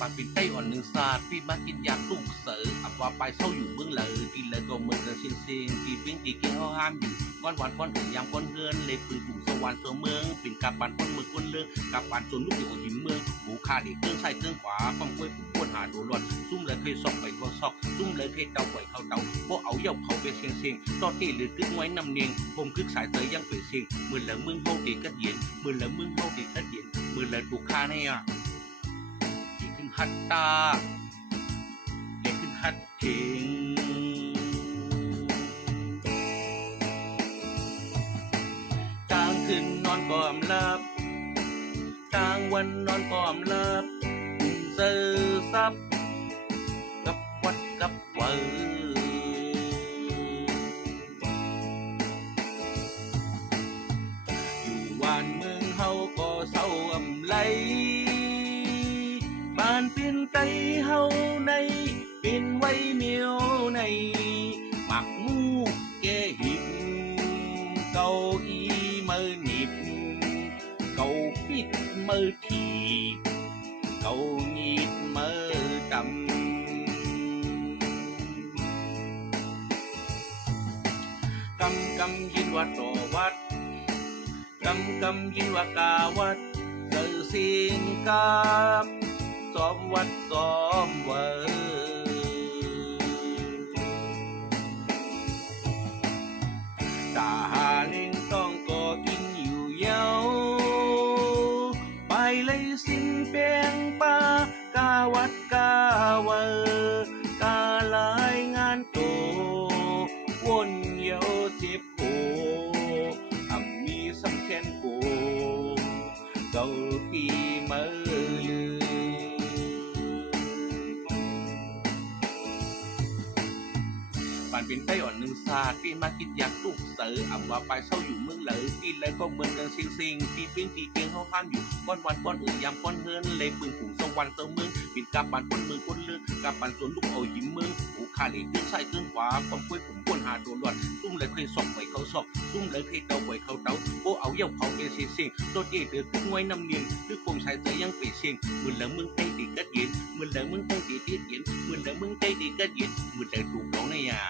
ปากปินใต้อ่อนหนึ่งศาสตร์พี่มากินยาตุกเสืออับว่าไปเศร้าอยู่เมืองเลยที่เลยก็เมืองกันเซียงที่ปิ้งที่กินเขาห้ามอยู่ก้อนหวานก้อนอื่นยามก้อนเฮือนเลยปืนปู่สวรรค์เสือเมืองปิ่นกับปานก้นมือก้นเลืองกับปานจนลูกอยู่หิมเมืองหูคาเด็กเครื่องใส่เครื่องขวาปังกล้วยผู้ป้วนหาโดนหลอดซุ่มเลยเคยซอกไปก็ซอกซุ่มเลยเคยเดาไปเขาเดาพวกเอาเย่าเขาไปเซียงตอนที่หรือกึกไว้นำเนียงผมกึกสายเตยยังไปเซียงมือเหลือมึงเฮาเด็กกัดเย็นมือเหลือมึงเฮาเด็กกัดเย็นมือเหลือถูกคาเนี่ยฮัตตาเด็กขึ้นฮัตเก่งกลางคืนนอนก่อมหลับกลางวันนอนก่อมหลับเสือซับกับวัดกับเวออยู่วานเมืองเฮาก็เศร้าอำไลบ้านเป็นไตเฮาในเป็นไว้เมียวในหมักมูแกหิบเก้าอีมือหนิบเก้าปิดมือทีเก้างีดมือดำกำยินวัดต่อวัดกำยินว่ากาวัดเสือสิงกับซ้อมวัดซ้อมเวอตาหาเล่งต้องก็กินอยู่เย้าไปเลยสิ้นเปียงป่ากาวัดกาเวอกาลายงานโตวนเย้าเจ็บโผมีสำแค้นโกเก่าปีเมื่อลือปานเป็นไต้อ่อนหนึ่งศาสตร์พี่มากินยาตุกเสืออ่ำว่าไปเศร้าอยู่เมืองเลยพี่เลยก็เมืองกันซิงพี่ปิ้งพี่เกียงเขาห้ามอยู่ก้อนวันก้อนอื่นยามก้อนเฮือนเลยปืนผุ่งสวรรค์เติมเมืองปิดกับปานก้นเมืองก้นเลือกกับปานสวนลูกเอาหิมเมืองหูคาเหล็กเครื่องใส่เครื่องขวาปังกล้วยผมป้วนหาโดนหลอดซุ่มเลยเคยซอกไว้เขาซอกซุ่มเลยเคยเดาไว้เขาเดาโบเอาเย่าเขาเอเซียงโดดเย่เดือดขึ้นไว้นำเนียนคือคมใส่เสือยังไปเซียงมือเหลือมึงใจดีกัดเย็นมือเหลือมึงใจดีกัดเย็นมือเหลือมึงใจดีกัดเย็นมือเหลือถูกเขาในยา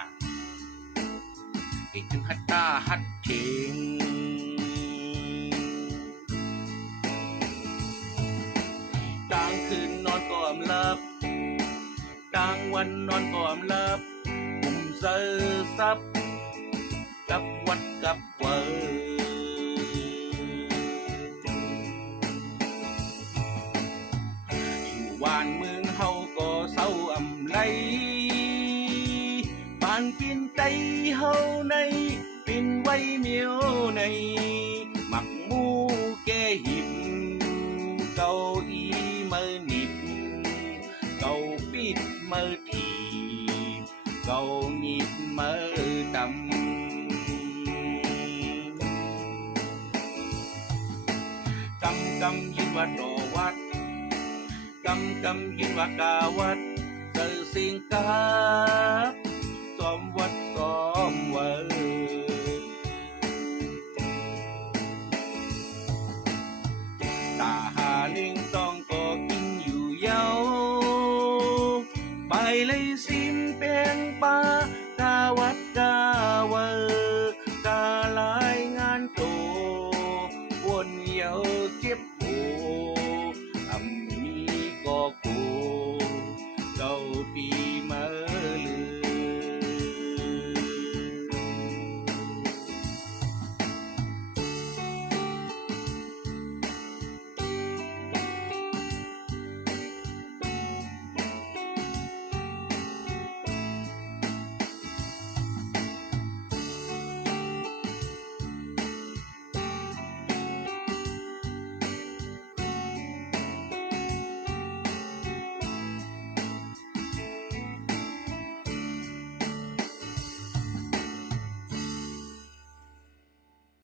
ขึ้นฮัตตาฮัตเก่งกลางคืนนอนก่อมหลับกลางวันนอนก่อมหลับปุ่มเสือซับกับวัดกับเวออยู่วานเมืองเฮาก็เศร้าอำไลบ้านปินไตเฮาในเป็นไว้เมียวในหมักมูแกหิบเก้าอีมือหนิบเก้าปิดมือทีเก้างีดมือดำกำยินว่าต่อวัดกำยินว่ากาวัดเสือสิงกับซ้อมวัดซ้อมเวอตาหาเล่งต้องก็กินอยู่เย้าไปเลยซิมเปียงป่า